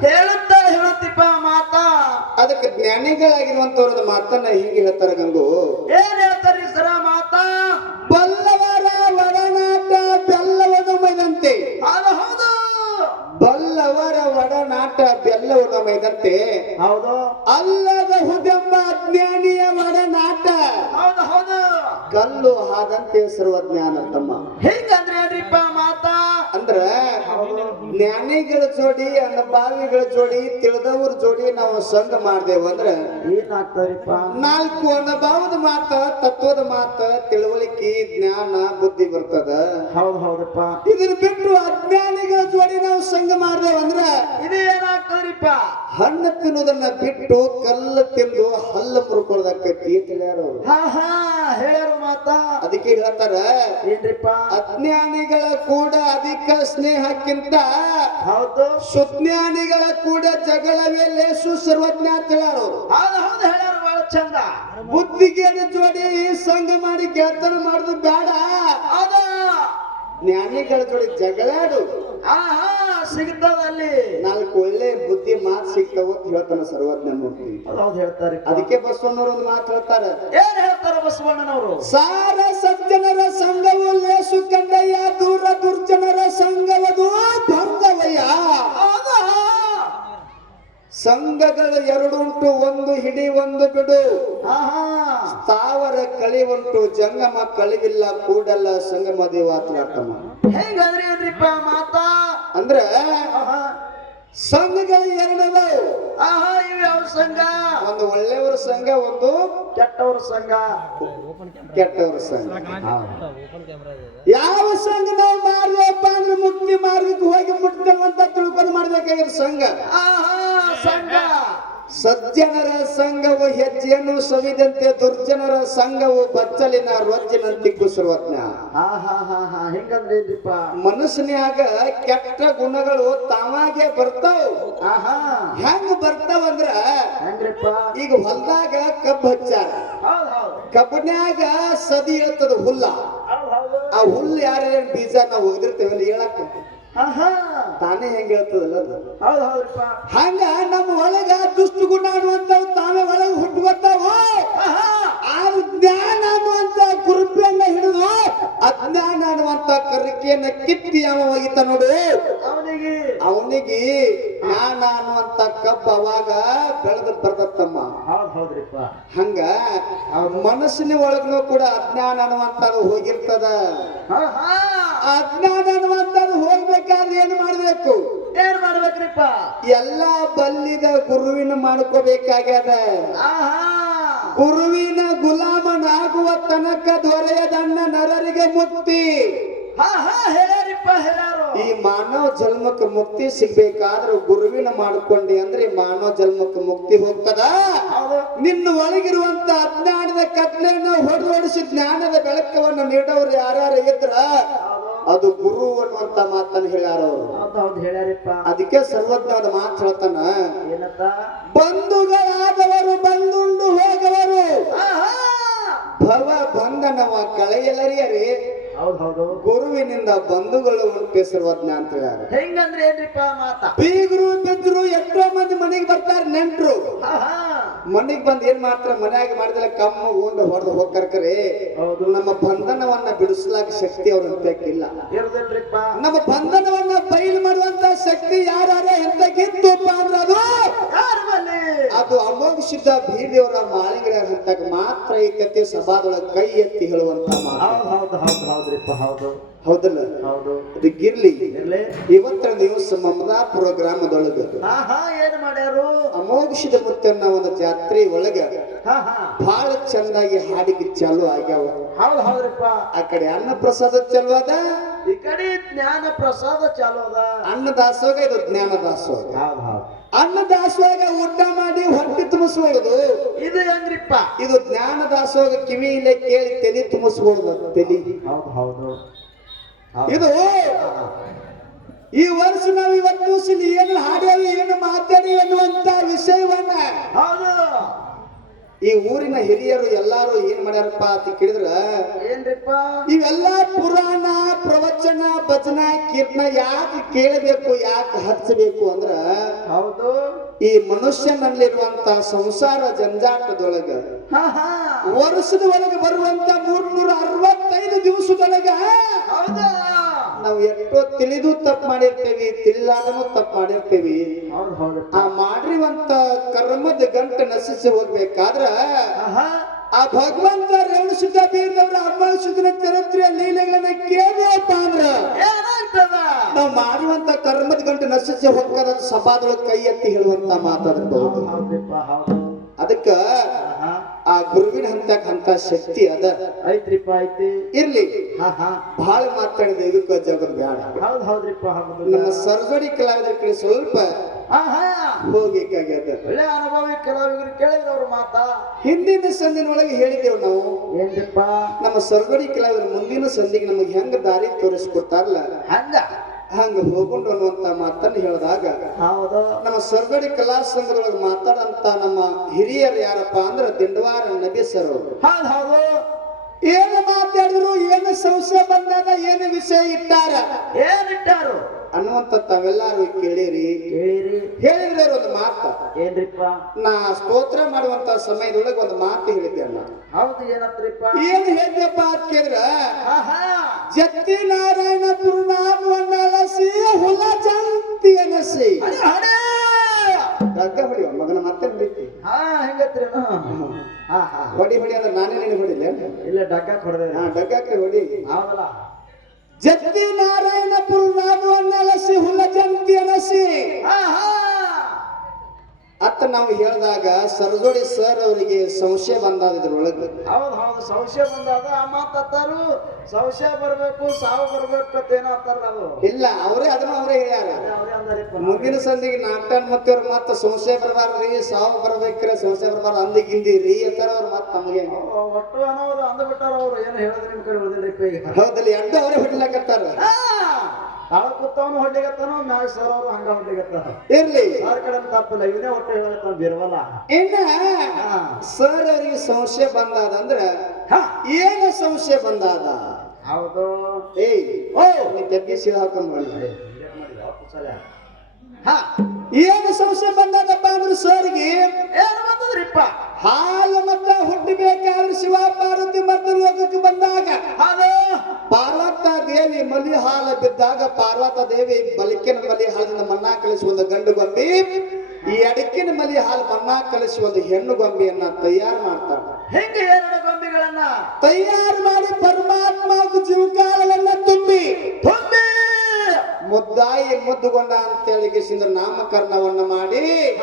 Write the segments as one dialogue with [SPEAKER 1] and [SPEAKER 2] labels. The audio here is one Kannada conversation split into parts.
[SPEAKER 1] ಹೇಳುತ್ತಾ ಹೇಳುತ್ತಿಪ್ಪ ಮಾತಾ.
[SPEAKER 2] ಅದಕ್ಕೆ ಜ್ಞಾನಿಗಳಾಗಿರುವಂತವ್ರದ ಮಾತನ್ನ ಹೀಗೆ ಹೇಳ್ತಾರೆ ಗಂಗು.
[SPEAKER 1] ಏನ್ ಹೇಳ್ತಾರಿ ಸರ ಮಾತಾ?
[SPEAKER 2] ಬಲ್ಲವರ ಒಡನಾಟ ಬೆಲ್ಲವನು ಮೈದಂತೆ.
[SPEAKER 1] ಅದು ಹೌದು.
[SPEAKER 2] ಬಲ್ಲವರ ಒಡನಾಟ ಬೆಲ್ಲವನು ಮೈದಂತೆ.
[SPEAKER 1] ಹೌದು.
[SPEAKER 2] ಅಲ್ಲದ ಹುದೆಂಬ ಅಜ್ಞಾನಿಯ ಒಡನಾಟ.
[SPEAKER 1] ಹೌದು ಹೌದು.
[SPEAKER 2] ಕಲ್ಲು ಹಾದಂತೆ ಸರ್ವಜ್ಞಾನ ತಮ್ಮ
[SPEAKER 1] ಹೆಂಗಂದ್ರೆ ಏನ್ರಿಪ್ಪ ಮಾತಾ?
[SPEAKER 2] ಅಂದ್ರ ಜ್ಞಾನಿಗಳ ಜೋಡಿ ಅನುಭಾವಿಗಳ ಜೋಡಿ ತಿಳಿದವ್ರ ಜೋಡಿ ನಾವು ಸಂಘ ಮಾಡ್ದೇವು ಅಂದ್ರ
[SPEAKER 1] ಏನಾಗ್ತಾರಿಪ್ಪ
[SPEAKER 2] ನಾಲ್ಕು ಅನುಭವದ ಮಾತ ತತ್ವದ ಮಾತ ತಿಳುವಳಿಕೆ ಜ್ಞಾನ ಬುದ್ಧಿ ಬರ್ತದ.
[SPEAKER 1] ಹೌದು ಹೌದಪ್ಪ.
[SPEAKER 2] ಇದನ್ನ ಬಿಟ್ಟು ಅಜ್ಞಾನಿಗಳ ಜೋಡಿ ನಾವು ಸಂಘ ಮಾಡ್ದೇವಂದ್ರ
[SPEAKER 1] ಇದು ಏನಾಗ್ತಾರಿಪ್ಪ
[SPEAKER 2] ಹಣ್ಣು ತಿನ್ನೋದನ್ನ ಬಿಟ್ಟು ಕಲ್ಲ ತಿಂದು ಹಲ್ಲ ಮುರ್ಕೊಳ್ಳೋದಕ್ಕೈತಿ ತಿಳಿಯಾರ ಅವ್ರು?
[SPEAKER 1] ಹಾ ಹಾ ಹೇಳ್ಯಾರು ಮಾತಾ.
[SPEAKER 2] ಅದಕ್ಕೆ ಹೇಳ್ತಾರ
[SPEAKER 1] ಏನ್ರಿಪ್ಪ?
[SPEAKER 2] ಅಜ್ಞಾನಿಗಳ ಕೂಡ ಅಧಿಕ ಸ್ನೇಹಕ್ಕಿಂತ
[SPEAKER 1] ಹೌದು.
[SPEAKER 2] ಸುಜ್ಞಾನಿಗಳ ಕೂಡ ಜಗಳವೇ ಮೇಲೆ ಸರ್ವಜ್ಞ ಅಂತ ಹೇಳ್ಯಾರ
[SPEAKER 1] ಹೌದು ಹೌದು ಹೇಳ್ಯಾರು ಬಹಳ ಚಂದ.
[SPEAKER 2] ಬುದ್ಧಿಗೆ ಜೋಡಿ ಸಂಘ ಮಾಡಿ ಗೆಳತನ ಮಾಡುದು ಬೇಡ.
[SPEAKER 1] ಅದ
[SPEAKER 2] ಜ್ಞಾನಿಗಳ ಜೋಡಿ ಜಗಳಾಡು
[SPEAKER 1] ಹಾ ಸಿಗ್ತದಲ್ಲಿ ಸಿಗ್ತದ ಅಲ್ಲಿ.
[SPEAKER 2] ನಾಲ್ಕು ಒಳ್ಳೆ ಬುದ್ಧಿ ಸಿಗ್ತಾವ? ಹೇಳ್ತಾನ ಸರ್ವಜ್ಞ ಮೂರ್ತಿ.
[SPEAKER 1] ಹೌದು ಹೇಳ್ತಾರೆ.
[SPEAKER 2] ಅದಕ್ಕೆ ಬಸವಣ್ಣವ್ರು ಒಂದು ಮಾತು ಹೇಳ್ತಾರೆ.
[SPEAKER 1] ಏನ್ ಹೇಳ್ತಾರೆ ಬಸವಣ್ಣನವರು?
[SPEAKER 2] ಸಾರ ಸಜ್ಜನರ ಸಂಘವು ಲೇಸು ಕಂಡಯ್ಯ ದೂರ ದುರ್ಜನರ ಸಂಘವದು ಭಂಗವಯ್ಯ ಸಂಘಗಳು ಎರಡುಂಟು ಒಂದು ಹಿಡಿ ಒಂದು ಬಿಡು.
[SPEAKER 1] ಸ್ಥಾವರ ಕಳಿ
[SPEAKER 2] ಸ್ಥಾವರ ಉಂಟು ಜಂಗಮ ಕಳಿವಿಲ್ಲ ಕೂಡಲ್ಲ ಸಂಗಮ ದೇವಾತ್ರ
[SPEAKER 1] ಹೇಗಾದ್ರೆ ಏನ್ರಿಪ್ಪ ಮಾತಾ?
[SPEAKER 2] ಅಂದ್ರೆ ಸಂಘಗಳು ಎರಡದಾವು
[SPEAKER 1] ಆಹಾ ಇವ್ ಯಾವ ಸಂಘ.
[SPEAKER 2] ಒಂದು ಒಳ್ಳೆಯವರ ಸಂಘ ಒಂದು
[SPEAKER 1] ಕೆಟ್ಟವ್ರ ಸಂಘ.
[SPEAKER 2] ಕೆಟ್ಟವರ ಸಂಘ. ಯಾವ ಸಂಘ ನಾವು ಮಾಡ್ಬೇಕಪ್ಪ ಅಂದ್ರೆ ಮುಕ್ತಿ ಮಾರ್ಗಕ್ಕೆ ಹೋಗಿ ಮುಟ್ತೇವೆ ಅಂತ ತಿಳ್ಕೊಂಡು ಮಾಡ್ಬೇಕಾಗಿರೋ ಸಂಘ?
[SPEAKER 1] ಆಹಾ ಸಂಘ.
[SPEAKER 2] ಸಜ್ಜನರ ಸಂಘವು ಹೆಜ್ಜೆಯನ್ನು ಸವಿದಂತೆ ದುರ್ಜನರ ಸಂಘವು ಬಚ್ಚಲಿನ ರೊಜ್ಜಿನಂತೆ ಸರ್ವಜ್ಞ
[SPEAKER 1] ಹಾ ಹಾ ಹಾ ಹಾ ಹೆಂಗಂದ್ರೆ ಏನ್ರಿಪ್ಪ
[SPEAKER 2] ಮನಸ್ಸಿನ್ಯಾಗ ಕೆಟ್ಟ ಗುಣಗಳು ತಾವಾಗೆ ಬರ್ತಾವ. ಹೆಂಗ್ ಬರ್ತಾವ ಅಂದ್ರ ಈಗ ಹೊಲ್ದಾಗ ಕಬ್ಬು ಹಚ್ಚಾರ ಕಬ್ಬನ್ಯಾಗ ಸದಿ ಇರ್ತದ ಹುಲ್ಲ. ಆ ಹುಲ್ಲು ಯಾರ್ಯಾರ ಬೀಜ ನಾವು ಹೋಗಿರ್ತೇವಲ್ಲ ಹೇಳಕ್ಕ ತಾನೇ ಹೆಂಗ ಹೇಳ್ತದಲ್ಲ
[SPEAKER 1] ಹೌದು ಹೌದ್ರಿಪ್ಪ.
[SPEAKER 2] ಹಂಗ ನಮ್ಮ ಒಳಗ ದುಷ್ಟ ಗುಣ ಅನ್ನುವಂಥವು ತಾನೇ ಒಳಗೆ ಹುಟ್ಟು
[SPEAKER 1] ಆಹಾ.
[SPEAKER 2] ಆದ್ರೆ ಜ್ಞಾನ ಅನ್ನುವಂತ ಕುರುಪಿಯನ್ನ ಹಿಡಿದು ಅಜ್ಞಾನ ಅನ್ನುವಂತ ಕರಿಕೆಯನ್ನ ಕಿತ್ತಿ ಯಾವ ಒಗಿತ ನೋಡು?
[SPEAKER 1] ಅವನಿಗೆ.
[SPEAKER 2] ಅವನಿಗೆ ಜ್ಞಾನ ಅನ್ನುವಂತ ಕಬ್ಬ ಅವಾಗ ಬೆಳೆದ ಬರ್ತತ್ತಮ್ಮ
[SPEAKER 1] ಹೌದ್ ಹೌದ್ರಿಪ್ಪ.
[SPEAKER 2] ಹಂಗ ಮನಸ್ಸಿನ ಒಳಗೂ ಕೂಡ ಅಜ್ಞಾನ ಅನ್ನುವಂಥದ್ದು ಹೋಗಿರ್ತದ. ಅಜ್ಞಾನ ಅನ್ನುವಂಥದ್ದು ಹೋಗ್ಬೇಕಾದ್ರೆ ಏನು ಮಾಡ್ಬೇಕು?
[SPEAKER 1] ಏನ್ ಮಾಡ್ಬೇಕ್ರಿಪ್ಪ?
[SPEAKER 2] ಎಲ್ಲಾ ಬಲ್ಲಿದ ಗುರುವಿನ ಮಾಡ್ಕೋಬೇಕಾಗ್ಯದ.
[SPEAKER 1] ಆಹಾ.
[SPEAKER 2] ಗುರುವಿನ ಗುಲಾಮನಾಗುವ ತನಕ ದೊರೆಯದಣ್ಣ ನರರಿಗೆ ಮುಕ್ತಿ
[SPEAKER 1] ಹಾ ಹಾ ಹೇಳಿಪ್ಪ ಹೇಳ್ಯಾರು
[SPEAKER 2] ಈ ಮಾನವ ಜನ್ಮಕ್ಕೆ ಮುಕ್ತಿ ಸಿಗ್ಬೇಕಾದ್ರೆ ಗುರುವಿನ ಮಾಡ್ಕೊಂಡಿ ಅಂದ್ರೆ ಮಾನವ ಜನ್ಮಕ್ಕೆ ಮುಕ್ತಿ ಹೋಗ್ತದ? ನಿನ್ನ ಒಳಗಿರುವಂತ ಅಜ್ಞಾನದ ಕತ್ಲೆಯನ್ನು ಹೊಡೆದೊಡಿಸಿ ಜ್ಞಾನದ ಬೆಳಕವನ್ನು ನೀಡೋರು ಯಾರ್ಯಾರು ಇದ್ರ? ಅದು ಗುರು ಅನ್ನುವಂತ ಮಾತನ್ನ ಹೇಳ್ಯಾರ ಅವರು. ಅದಕ್ಕೆ ಸರ್ವಜ್ಞಾದ ಮಾತು ಹೇಳ್ತಾನ. ಬಂಧುಗಳಾದವರು ಬಂದುಂಡು ಹೋಗವರು. ಭವ ಬಂಧನವ ಕಳೆಯಲರಿಯರಿ. ಗುರುವಿನಿಂದ ಬಂಧುಗಳು ಉಂಟು ಜ್ಞಾನ ಹೇಳ್ಯಾರ
[SPEAKER 1] ಹೆಂಗಂದ್ರೆ ಏನ್ರಿಪ್ಪ ಮಾತ?
[SPEAKER 2] ಬೀಗರು ಬಿದ್ರು ಎಷ್ಟೋ ಮಂದಿ ಮನೆಗೆ ಬರ್ತಾರೆ ನೆಂಟ್ರು. ಮನೆಗೆ ಬಂದ್ ಏನ್ ಮಾಡ್ತಾರ? ಮನ್ಯಾಗ ಮಾಡಿದ್ರೆ ಕಮ್ಮ ಉಂಡು ಹೊಡೆದು ಹೋಗ್ಕರ್ಕರೆ ನಮ್ಮ ಬಂಧನವನ್ನ ಬಿಡಿಸ್ಲಾಕ ಶಕ್ತಿ ಅವ್ರ ಅಂತಿಲ್ಲ
[SPEAKER 1] ಇರೋದಿಲ್ರಿಪ್ಪ.
[SPEAKER 2] ನಮ್ಮ ಬಂಧನವನ್ನ ಬಯಲು ಮಾಡುವಂತ ಶಕ್ತಿ ಯಾರ್ಯಾರ ಎಂತಕ್ಕಿತ್ತುಪ್ಪ ಅಂದ್ರೆ ಅದು
[SPEAKER 1] ಯಾರ ಅಮೋಘ
[SPEAKER 2] ಅದು ಅಮೋಘಿಸಿದ್ದ ಬೀರ್ದೇವರ ಮಾಳಿಗಳ ಹಂತಕ್ಕೆ ಮಾತ್ರ ಈ ಕತೆ ಸಭಾದೊಳಗೆ ಕೈ ಎತ್ತಿ ಹೇಳುವಂತ ಮಾತು.
[SPEAKER 1] ಹೌದ್. ಹೌದು ಹೌದು.
[SPEAKER 2] ಹೌದಲ್ಲ
[SPEAKER 1] ಹೌದು
[SPEAKER 2] ಅದಕ್ಕಿರ್ಲಿ
[SPEAKER 1] ಇರ್ಲಿ
[SPEAKER 2] ಇವತ್ತಿನ ದಿವಸ ಮಮದಾಪುರ ಗ್ರಾಮದೊಳಗ
[SPEAKER 1] ಆಹಾ ಏನ್ ಮಾಡ್ಯಾರು?
[SPEAKER 2] ಅಮೋಘಿಸಿದ ಮುತ್ತನ್ನ ಒಂದು ಜಾತ್ರೆ ಒಳಗ ಬಹಳ ಚಂದಾಗಿ ಹಾಡಿಗೆ ಚಾಲು ಆಗ್ಯಾವ.
[SPEAKER 1] ಹೌದು ಹೌದ್ರಪ್ಪ.
[SPEAKER 2] ಆ ಕಡೆ ಅನ್ನ ಪ್ರಸಾದ ಚಾಲು ಅದ.
[SPEAKER 1] ಈ ಕಡೆ ಜ್ಞಾನ ಪ್ರಸಾದ ಚಾಲು ಅದ.
[SPEAKER 2] ಅನ್ನ ದಾಸೋಗ ಇದು ಜ್ಞಾನ ದಾಸೋಗ
[SPEAKER 1] ಹೌದ್ ಹೌದ್.
[SPEAKER 2] ಅನ್ನ ದಾಸೋಗ ಊಟ ಮಾಡಿ ಹೊಟ್ಟೆ ತುಂಬಿಸ್ಬೋದು
[SPEAKER 1] ಇದು. ಹೆಂಗ್ರಿಪ್ಪ?
[SPEAKER 2] ಇದು ಜ್ಞಾನ ದಾಸೋಗ ಕಿವಿ ಇಲ್ಲೇ ಕೇಳಿ ತಲೆ ತುಂಬಿಸ್ಬೋದು ತಲೆ.
[SPEAKER 1] ಹೌದ್ ಹೌದು.
[SPEAKER 2] ಇದು ಈ ವರ್ಷ ನಾವು ಇವತ್ತು ಏನು ಹಾಡೇವಿ ಏನು ಮಾತಾಡಿ ಅನ್ನುವಂತ ವಿಷಯವನ್ನ
[SPEAKER 1] ಹೌದು.
[SPEAKER 2] ಈ ಊರಿನ ಹಿರಿಯರು ಎಲ್ಲಾರು ಏನ್ ಮಾಡ್ಯಾರಪ್ಪ ಅಂತ ಕೇಳಿದ್ರ
[SPEAKER 1] ಏನ್ರಿಪ್ಪ?
[SPEAKER 2] ಇವೆಲ್ಲ ಪುರಾಣ ಪ್ರವಚನ ಭಜನ ಕೀರ್ತನ ಯಾಕೆ ಕೇಳಬೇಕು ಯಾಕೆ ಹಚ್ಚಬೇಕು ಅಂದ್ರ
[SPEAKER 1] ಹೌದು.
[SPEAKER 2] ಈ ಮನುಷ್ಯನಲ್ಲಿರುವಂತ ಸಂಸಾರ ಜಂಜಾಟದೊಳಗ ವರ್ಷದ ಒಳಗೆ ಬರುವಂತ ಮೂರ್ನೂರ ಅರವತ್ತೈದು ದಿವಸದೊಳಗ
[SPEAKER 1] ಹೌದಾ?
[SPEAKER 2] ನಾವು ಎಷ್ಟೋ ತಿಳಿದು ತಪ್ಪು ಮಾಡಿರ್ತೇವಿ ತಿಳಿಲಾದನು ತಪ್ಪು ಮಾಡಿರ್ತೇವಿ. ಆ ಮಾಡಿರುವಂತ ಕರ್ಮದ ಗಂಟು ನಶಿಸಿ ಹೋಗ್ಬೇಕಾದ್ರ ಆ ಭಗವಂತ ರೇವಣಸುತ್ತ ಬೀರ್ದವ್ರ ಅಮ್ಮಸುತ್ತನ ಚರಿತ್ರೆಯ ಲೀಲೆಗಳನ್ನ ಕೇಳಿಯಪ್ಪ ಅಂದ್ರ ನಾವು ಮಾಡುವಂತ ಕರ್ಮದ ಗಂಟು ನಶಿಸಿ ಹೋಗ್ತಾರ ಸಭಾದೊಳಗೆ ಕೈ ಎತ್ತಿ ಹೇಳುವಂತ ಮಾತಾಡ್ಬಹುದು ಅದಕ್ಕ ಆ ಗುರುವಿನ ಹಂತಕ್ ಹಂತ ಶಕ್ತಿ ಅದ.
[SPEAKER 1] ಐತ್ರಿಪ್ಪ ಐತಿ
[SPEAKER 2] ಇರ್ಲಿ.
[SPEAKER 1] ಹಾ ಹಾ.
[SPEAKER 2] ಬಹಳ ಮಾತಾಡಿದ ಇದಕ್ಕ ಜಗದ್ ಬ್ಯಾಡ
[SPEAKER 1] ಹೌದ್ ಹೌದ್ರಿಪ್ಪ ಹೌದು
[SPEAKER 2] ನಮ್ಮ ಸರ್ಜರಿ ಕಲಾವಿದರ ಕಡೆ ಸ್ವಲ್ಪ ಹೋಗ್ಬೇಕಾಗ್ಯದ
[SPEAKER 1] ಒಳ್ಳೆ ಅನುಭವಿ ಕಲಾವಿದರು ಕೇಳಿದ್ರು ಅವ್ರ ಮಾತಾ.
[SPEAKER 2] ಹಿಂದಿನ ಸಂದಿನೊಳಗೆ ಹೇಳಿದೆವು ನಾವು.
[SPEAKER 1] ಏನ್ರಿಪ್ಪ?
[SPEAKER 2] ನಮ್ಮ ಸರ್ವಡಿ ಕಲಾವಿದರು ಮುಂದಿನ ಸಂದಿಗೆ ನಮಗೆ ಹೆಂಗ ದಾರಿ ತೋರಿಸ್ಕೊಡ್ತಾರಲ್ಲ.
[SPEAKER 1] ಹಂಗ?
[SPEAKER 2] ಹಂಗ ಹೋಗೊಂಡು ಅನ್ನುವಂತ ಮಾತನ್ನು ಹೇಳಿದಾಗ
[SPEAKER 1] ಹೌದು.
[SPEAKER 2] ನಮ್ಮ ಸರ್ಗಡಿ ಕಲಾ ಸಂಘದೊಳಗೆ ಮಾತಾಡಂತ ನಮ್ಮ ಹಿರಿಯರು ಯಾರಪ್ಪ ಅಂದ್ರ ದಿಂಡವಾರ ನಬಿ ಸರ್
[SPEAKER 1] ಹೌದ್ ಹೌದು.
[SPEAKER 2] ಏನು ಮಾತಾಡಿದ್ರು ಏನು ಸಂಶಯ ಬಂದಾಗ ಏನು ವಿಷಯ ಇಟ್ಟಾರ?
[SPEAKER 1] ಏನಿಟ್ಟಾರು
[SPEAKER 2] ಅನ್ನುವಂತ ತಾವೆಲ್ಲಾರು ಕೇಳಿರಿ.
[SPEAKER 1] ಕೇಳಿರಿ.
[SPEAKER 2] ಹೇಳಿದ್ರೆ ಒಂದು ಮಾತ.
[SPEAKER 1] ಏನ್ರಿಪ್ಪ?
[SPEAKER 2] ನಾ ಸ್ತೋತ್ರ ಮಾಡುವಂತ ಸಮಯದೊಳಗೆ ಒಂದು ಮಾತು ಹೇಳಿದ್ದೆ ಅಲ್ಲ
[SPEAKER 1] ಹೌದು ಏನತ್ರಿಪ್ಪ
[SPEAKER 2] ಏನು ಹೇಳಿದೆಪ್ಪ ಅಂತ ಕೇಳಿದ್ರ? ಜತ್ತಿ ನಾರಾಯಣ ನಾಮವನ್ನ ಅಲಸಿ ಹುಲ ಜಂತಿ ಅನಸಿ ರಗ್ಗ ಹೊಡಿವ ಮಗನ ಮತ್ತೆ ಹೊಡಿತಿ.
[SPEAKER 1] ಹಾ ಹೆಂಗತ್ರಿ? ಹಾ ಹಾ.
[SPEAKER 2] ಹೊಡಿ ಹೊಡಿ ಅಂದ್ರೆ ನಾನೇ ನಿನಗೆ ಹೊಡಿಲ್ಲ
[SPEAKER 1] ಇಲ್ಲ ಡಗ್ಗಾಕ್ ಹೊಡೆದ
[SPEAKER 2] ಹಾ ಡಗ್ಗಕ್ಕೆ ಹೊಡಿ.
[SPEAKER 1] ಹೌದಲ್ಲ?
[SPEAKER 2] ಜತ್ತಿ ನಾರಾಯಣಪುರ ನಾಮವನ್ನ ಅಲಸಿ ಹುಲ ಜಂತಿ ಅನಸಿ
[SPEAKER 1] ಆಹಾ
[SPEAKER 2] ಅತ್ತ ನಾವು ಹೇಳಿದಾಗ ಸರಜೋಡಿ ಸರ್ ಅವರಿಗೆ ಸಂಶಯ ಬಂದಾದ ಇದ್ರೊಳಗೆ.
[SPEAKER 1] ಹೌದು ಹೌದು ಸಂಶಯ ಬಂದಾಗ ಆ ಮಾತಾರು ಸಂಶಯ ಬರ್ಬೇಕು ಸಾವು ಬರ್ಬೇಕು ಅಂತ ಏನಾಗ್ತಾರ ಅದು.
[SPEAKER 2] ಇಲ್ಲ ಅವರೇ ಅದನ್ನ ಅವರೇ ಹೇಳ್ಯಾರ. ಮುಂದಿನ ಸಂದಿಗೆ ನಾಟನ್ ಮತ್ತವ್ರು ಮತ್ತೆ ಸಂಶಯ ಬರಬಾರ್ದ್ರಿ ಸಾವು ಬರ್ಬೇಕ್ರಿ ಸಂಶಯ ಬರಬಾರ್ದು ಅಂದಿಗೆ ರೀ ಅಂತಾರ ಅವ್ರ ಮತ್ತೆ ನಮಗೆ.
[SPEAKER 1] ಒಟ್ಟು ಅನ್ನೋರು ಅಂದ್ಬಿಟ್ಟಾರ ಅವ್ರು ಏನು ಹೇಳಿದ್ರೆ ನಿಮ್ ಕಡೆ ಈಗ
[SPEAKER 2] ಹೌದಲ್ಲಿ ಅವರೇ
[SPEAKER 1] ತಾಳ ಕುತ್ತವನು ಹೊಡ್ಲಿಗತ್ತಾನು ಮ್ಯಾಗ ಸರ್ ಅವರು ಹಂಗ ಹೊಡ್ಲಿಗತ್ತಾರ
[SPEAKER 2] ಇರ್ಲಿ.
[SPEAKER 1] ಸರ್ ಕಡೆ ತಪ್ಪಿಲ್ಲ ಇವನೇ ಹೊಟ್ಟೆ ಹೇಳತ್ತ ಬಿರ್ವಲ್ಲ.
[SPEAKER 2] ಇನ್ನ ಸರ್ ಅವರಿಗೆ ಸಂಶಯ ಬಂದಾದ ಅಂದ್ರ
[SPEAKER 1] ಹಾ.
[SPEAKER 2] ಏನು ಸಂಶಯ ಬಂದಾದ?
[SPEAKER 1] ಹೌದು.
[SPEAKER 2] ಏಯ್
[SPEAKER 1] ಓ.
[SPEAKER 2] ನೀ ತೆಗ್ಗಿಸಿ ಹಾಕೊಂಡ್ ಬಂದ್ರಿ
[SPEAKER 1] ಹಾ.
[SPEAKER 2] ಏನು ಸಂಶಯ ಬಂದದಪ್ಪ ಅಂದ್ರೆ ಸರ್ಗೆ
[SPEAKER 1] ಏನು ಬಂದದ್ರಿಪ್ಪ?
[SPEAKER 2] ಹಾಲು ಮತ್ತ ಹುಟ್ಟಬೇಕಾದ್ರೆ ಶಿವ ಪಾರ್ವತಿ ಮತ್ತೆ ಲೋಕಕ್ಕೆ ಬಂದಾಗ ದೇವಿ ಮಲಿ ಹಾಲ ಬಿದ್ದಾಗ ಪಾರ್ವತ ದೇವಿ ಬಲಿಕಿನ ಮಲಿ ಹಾಲಿನ ಮನ್ನಾ ಕಲಿಸಿ ಒಂದು ಗಂಡು ಗೊಂಬೆ. ಈ ಅಡಕಿನ ಮಲಿ ಹಾಲು ಮನ್ನಾ ಕಲಿಸಿ ಒಂದು ಹೆಣ್ಣು ಗೊಂಬೆಯನ್ನ ತಯಾರು ಮಾಡ್ತಾಳೆ.
[SPEAKER 1] ಹೆಂಗೆ ಎರಡು ಗೊಂಬೆಗಳನ್ನ?
[SPEAKER 2] ತಯಾರು ಮಾಡಿ ಪರಮಾತ್ಮ ಜೀವಕಾಲವನ್ನ ತುಂಬಿ.
[SPEAKER 1] ತುಂಬಿ!
[SPEAKER 2] ಮುದ್ದಾಯಿ ಮುದ್ದುಗೊಂಡ ಅಂತೇಳಿ ಕಿಸಿಂದ ನಾಮಕರಣವನ್ನ ಮಾಡಿ.